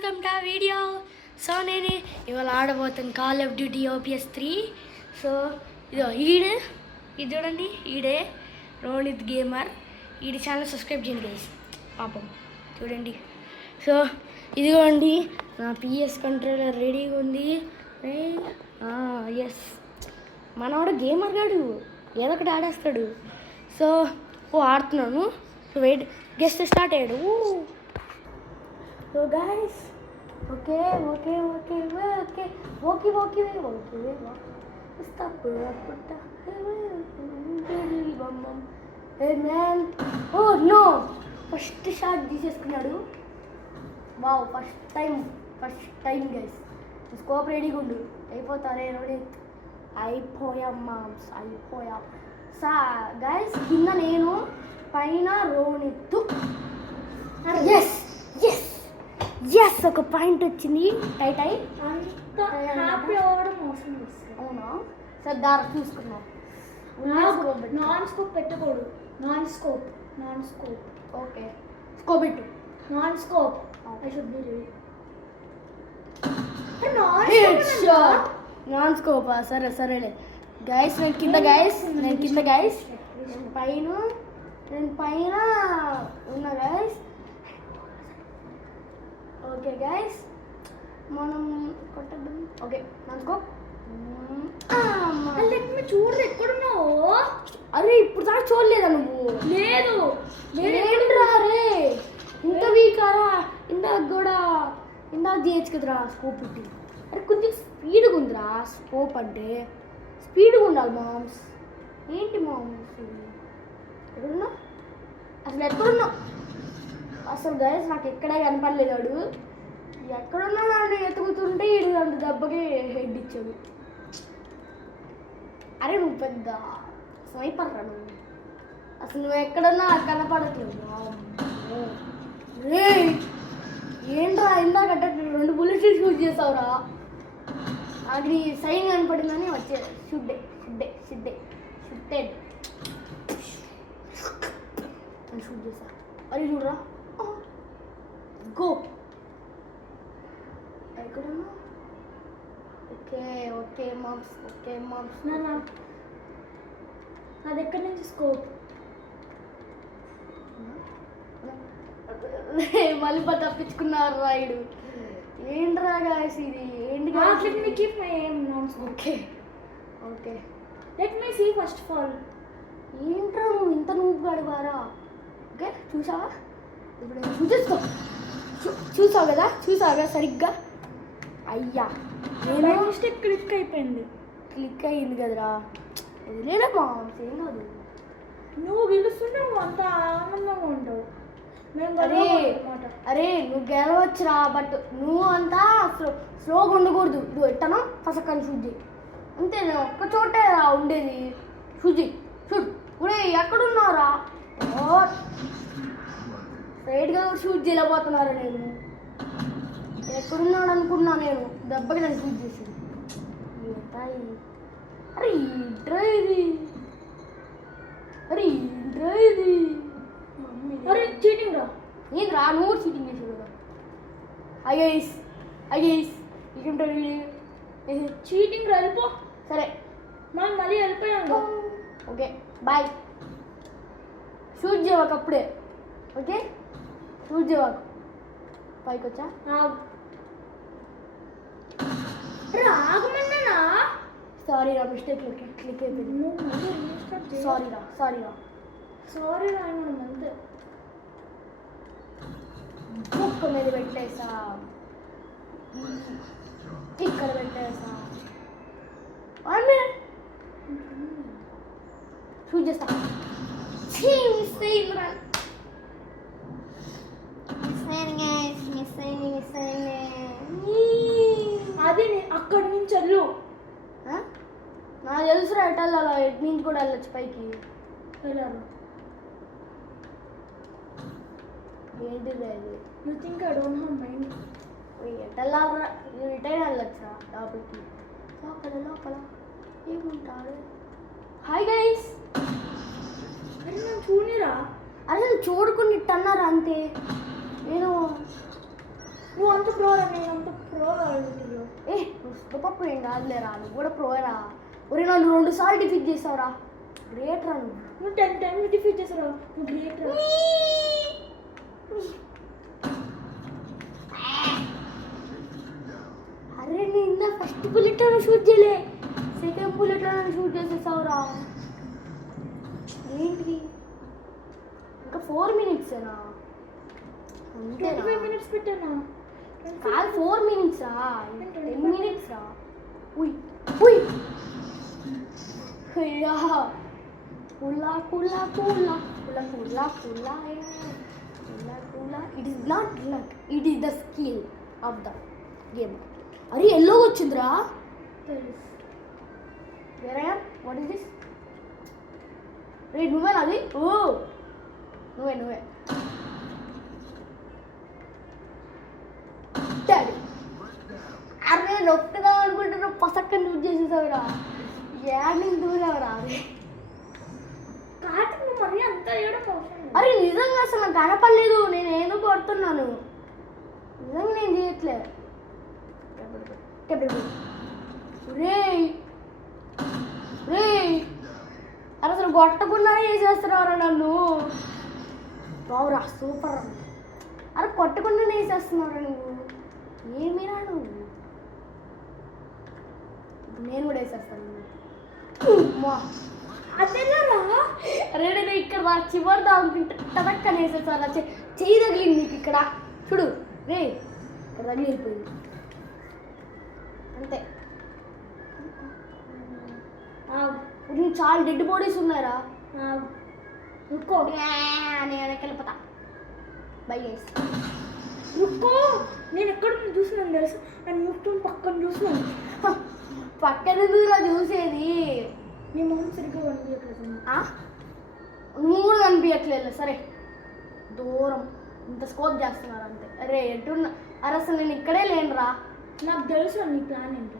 Welcome to video. So నేను ఇవాళ ఆడబోతాను call of duty ops 3. So ఇదో ఇది చూడండి, ఈడే రోనిత్ గేమర్. ఈడి ఛానల్ సబ్స్క్రైబ్ చేయండి గైస్, పాపం చూడండి. సో ఇదిగోండి నా పిఎస్ కంట్రోలర్ రెడీగా ఉంది. ఎస్, మనవాడు గేమర్ గాడు, ఏదో ఒకటి ఆడేస్తాడు. సో ఆడుతున్నాను. సో వెయిట్, గెస్ట్ స్టార్ట్ అయ్యాడు. So guys, okay okay okay okay okay okay okay stop పుట్ట man. Oh no, first shot తీసేసుకున్నాడు. Wow, first time guys. Scope రెడీగా ఉండు, అయిపోతారే రోడి. అయిపోయాం మామ్స్, అయిపోయాం. గైస్ కింద నేను, పైన రోనిత్. ఎస్ ఎస్ ఎస్, ఒక పాయింట్ వచ్చింది. టై అవునా? సరే దారి చూసుకున్నాం. నాన్ స్కోప్ పెట్టకూడదు. నాన్ స్కోప్ ఓకే, స్కోప్ పెట్టు. Non scope I should be ready. Non స్కోపా? సరేలే గైస్. నేను కింద గైస్, నేను పైన ఉన్నా గైస్. ఓకే గైస్, మనం కొట్టద్దాం. Okay non scope. చూడదు ఎక్కడున్నావు? అరే ఇప్పుడు దాకా చూడలేదా నువ్వు? లేదు ఏంట్రా రే, ఇంత వీకారా? ఇందాక చేయొచ్చు కదరా స్కోప్ పెట్టి. అరే కొంచెం స్పీడ్గా ఉందిరా స్కోప్ అంటే, స్పీడ్గా ఉండాలి మామ్స్. ఏంటి మామ్స్ ఎక్కడున్నా? అసలు గైస్ నాకు ఎక్కడా కనపడలేదు. వాడు ఎక్కడున్నా నన్ను ఎతుకుతుంటే ఇడు అంత దెబ్బకి హెడ్ ఇచ్చాడు. అరే నువ్వు పెద్ద స్నైపర్ రా నువ్వు. అసలు నువ్వు ఎక్కడున్నా కనపడట్లేదు. రే ఏంట్రా, ఇందాక 2 బుల్లెట్స్ షూట్ చేసావురా. అది సైన్ కనపడిందని వచ్చే షుడ్డే షూట్ చేసా. అది చూడరా, గో. ఎక్కడన్నా? ఓకే మామ్స్. అది ఎక్కడి నుంచి స్కోప్? మళ్ళీ తప్పించుకున్నారు రాయుడు. ఏంట్రా గాయస్ ఇది? ఏంటి? Okay let me see first of all. ఏంట్రా నువ్వు ఇంత నువ్వు గడివారా? ఓకే చూసావా? ఇప్పుడు చూసావు కదా సరిగ్గా. అయ్యా నేను మిస్టేక్ క్లిక్ అయింది కదరా. వదిలేదమ్మా, ఏం కాదు. నువ్వు గెలుస్తున్నావు, అంత ఆనందంగా ఉంటావు. అరే నువ్వు గెలవచ్చురా, బట్ నువ్వు అంతా స్లోగా ఉండకూడదు. నువ్వు ఎట్టనా ఫస్ట్ కానీ షూట్ చేయి అంతే. నేను ఒక్క చోటే ఉండేది. షూట్ చేయి, షూట్. ఇప్పుడు ఎక్కడున్నారా? స్ట్రైట్గా షూట్ చేయలేకపోతున్నారా? నేను ఎక్కడున్నాడు అనుకున్నా. నేను దెబ్బకి నన్ను షూట్ చేసింది. అరే ఏంట్రా ఇది? అరే చీటింగ్ రా. ఏంద్రా నువ్వు చీటింగ్ చేసావు కదా? ఐగైస్ చీటింగ్ రా, వెళ్ళిపో. సరే మనం మళ్ళీ వెళ్ళిపోయాం. Okay bye. షూట్ చేయవాక అప్పుడే. ఓకే షూట్ చేయవాక. పైకి వచ్చా. రాగమన్నా. సారీ రా, మిస్టేక్ క్లిక్ అయిపోయింది. సారీ రా అంతే. బుక్ మీద పెట్టేసా, ఇక్కడ పెట్టేసా. షూట్ చేస్తా. అది అక్కడి నుంచి వెళ్ళు. నాకు తెలుసురా ఎట్లా, ఎటు నుంచి కూడా వెళ్ళొచ్చు పైకి. వెళ్ళారు. ఏంటిది అది? You think I don't have mind? ఎటైనా వెళ్ళొచ్చురా లోపలికి. లోపల ఏముంటాడు? Hi guys. అరే నన్ను చూడనిరా. అరే చూడుకుని ఇట్టన్నారా అంతే. నేను నువ్వు అంత ప్రోరా, నేను అంత ప్రో అడుగుతున్నావు. ఏ పుస్తకపు ఏం కాదులేరా, నువ్వు కూడా ప్రోరా. ఒరే నన్ను 2 సార్లు డిఫీట్ చేసావురా, గ్రేట్ రా నువ్వు. నువ్వు 10 టైమ్స్ డిఫీట్ చేసావు, నువ్వు గ్రేట్ రా. అరే నిన్న ఫస్ట్ బుల్లెట్ షూట్ చేయలే, సెకండ్ బుల్లెట్ షూట్ చేసేసావురా. ఏంటిది ఇంకా 4 మినిట్సేనా? 25 మినిట్స్ పెట్టానా? కాదు 4 మినిట్స్ రా, 10 మినిట్స్ రా. ఉయ్ ఉయ్ అయ్యా, కులా కులా కులా కులా కులా కులా కులా కులా. It is not luck, it is the skill of the game. అరే ఎల్లో వచ్చిందిరా. తెలుసు. వేరే వాట్ ఈస్ దిస్? రే నువ్వేనా అది? ఓ నువ్వే డాడీ. అరే నొక్కుదాం అనుకుంటున్నా, పసక్కని యూజ్ చేసేసావురా. యాడ్ని దూరావురా. కార్తిక్ నువ్వు మరీ అంత వేయడం అవసరం లేదు. అరే నిజంగా అసలు నాకు కనపడలేదు, నేను ఏదో కొడుతున్నాను. నిజంగా నేను చేయట్లే. రే రే అరే అసలు కొట్టకుండానే వేసేస్తున్నావురా నన్ను. బావురా సూపర్. అరే కొట్టకుండానే వేసేస్తున్నావురా నువ్వు. ఏమిరా నువ్వు? నేను కూడా వేసేస్తాను. అదేనా? అరే నేను ఇక్కడ రా చివరి దాకుంటే టదక్కని వేసేసారా. చెయ్యి తగిలింది నీకు ఇక్కడ చూడు. రే ఇక్కడ తగిలిపోయింది అంతే. ఇప్పుడు చాలా డెడ్ బాడీస్ ఉన్నారా. రుక్కో, నేను వెనకెళ్ళిపోతా. Bye guys. రుక్కో. నేను ఎక్కడ చూసినాను తెలుసు, నన్ను యూట్యూబ్ పక్కన చూసినాను. పక్కన దూరా చూసేది. నీ మొహం సరిగ్గా కనిపించట్లేదు. నువ్వు కూడా కనిపించట్లేదు. సరే దూరం ఇంత స్కోప్ చేస్తున్నారు అంతే. అరే ఎటున్నా? అరే అసలు నేను ఇక్కడే లేనురా. నాకు తెలుసు నీ ప్లాన్ ఏంటో.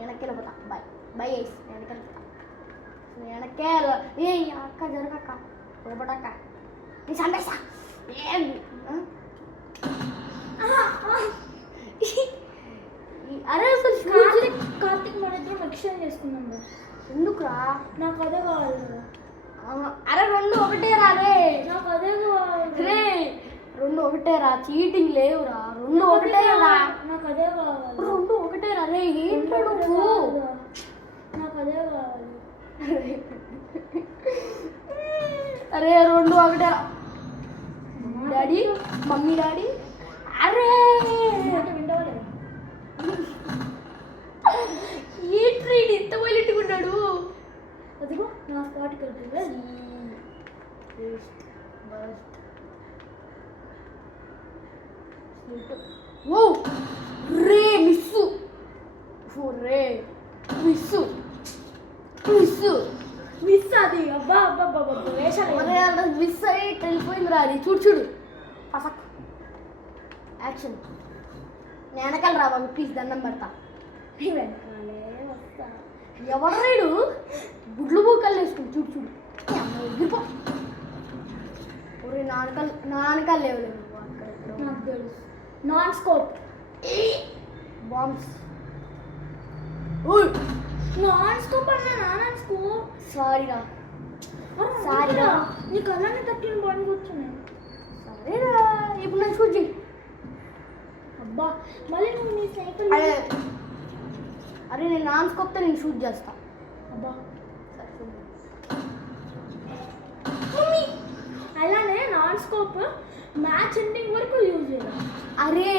వెనక్కెళ్ళిపోతా. Boy bye guys. వెనకెళ్ళిపోతా. వెనకే ఏ అక్క జరగక్క లోపటక్క నీ చంపేస్తా. ఏంది? అరే అసలు కార్తిక్ మన ఇద్దరం ఎక్స్చేంజ్ చేసుకున్నాం కదా. ఎందుకురా? నాకు అదే కావాలి కదా. అరే 2 ఒకటే రాదే. నాకు అదే కావాలి రే 2 ఒకటే రా, చీటింగ్ లేవురా. 2 ఒకటే రా. నాకు అదే కావాలి. 2 ఒకటే రా. రే ఏంటో నువ్వు? నాకు అదే కావాలి. అరే 2 ఒకటే రా. Daddy mummy daddy. అరే వింటవలేదు. ఈ ట్రీట్ ఇంత వైలెట్టుకున్నాడు. అదిగో నా స్పాట్కి వెళ్తుంది. ఓ రే మిస్సు. రే మిస్సు మిస్సు మిస్ అది. అబ్బా అబ్బా అబ్బా వేషాలు మిస్ అయ్యి వెళ్ళిపోయింది రా. అది చూడు చూడు. పసక్ యాక్షన్. నేను వెనకాల రా బాబు ప్లీజ్, దండం పెడతా. వెనకాలే వస్తా. ఎవరు రైడు గుడ్లు బూకలు వేసుకుని చూడు చూడు. ఎగిరిపో. ఒరే నాన్నకాలు లేవలేవు. నాకు తెలుసు. Non scope bombs. Non scope అన్నా. Non scope. సారీరా సారీరా. నీ కళ్ళని తట్టిన బాడీ కూర్చున్నాయి. సరేరా ఇప్పుడు నేను షూట్ చేయి. అబ్బా మళ్ళీ నువ్వు నీ సైకిల్. అరే నేను నాన్ స్కోప్తో నేను షూట్ చేస్తా. అబ్బా మమ్మీ అలానే నాన్ స్కోప్ మ్యాచ్ ఎండింగ్ వరకు యూజ్ చేయాలి. అరే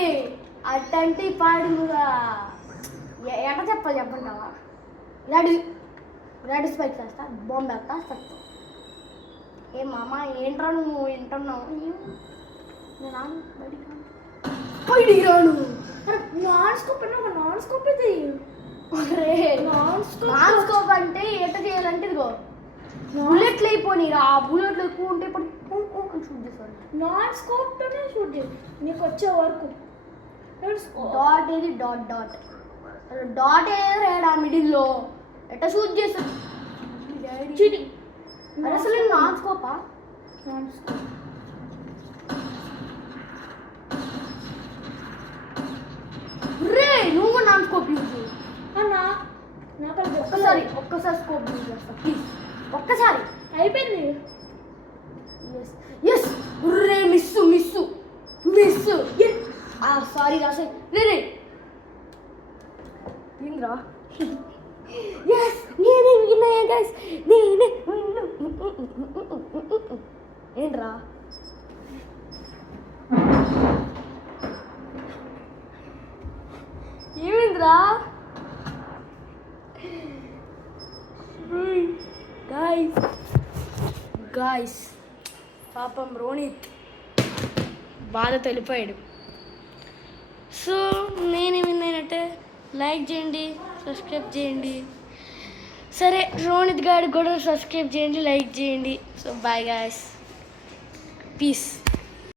అట్టంటే పాడుగా ఎట చెప్పాలి చెప్పంటావా? రెడ్ స్పైక్ చేస్తా, బాంబు వేస్తా, సత్తా. ఏ మామ ఏంట్రా నువ్వు వింటున్నావు? నేను బయటికి రాను. నాన్ స్కోప్ అంటే ఒక నాన్ స్కోప్ ఇది. అరే నాన్ స్కోప్ అంటే ఎట చేయాలంటే ఇదిగో బుల్లెట్లు అయిపోయిరా. ఆ బుల్లెట్లు ఎక్కువ ఉంటే ఇప్పుడు షూట్ చేస్తాను. నాన్ స్కోప్ తోనే షూట్ చేయాలి నీకు వచ్చే వరకు. డాట్ ఏది? డాట్ డాట్ డాట్ ఏదో రేడా మిడిల్లో ఎట్లా షూట్ చేస్తాను? చీటింగ్. అసలు నాన్ స్కోపా? Non scope. స్కోప్ యూజ్ చేయి అన్నా నాకు అది ఒక్కసారి స్కోప్ యూజ్ చేస్తా ప్లీజ్ ఒక్కసారి అయిపోయింది. ఎస్ ఉర్రే మిస్సు సారీ రాసే రే ఏంద్రా ఎస్ నేనే విన్నాయా గైస్ నేనే ఏంట్రా ఏమైందిరా గాయస్ పాపం రోనిత్ బాధ తెలిపాడు. సో నేనేమిందంటే లైక్ చేయండి, సబ్స్క్రైబ్ చేయండి. సరే రోనిత్ గారికి కూడా సబ్స్క్రైబ్ చేయండి, లైక్ చేయండి. So bye guys, piece.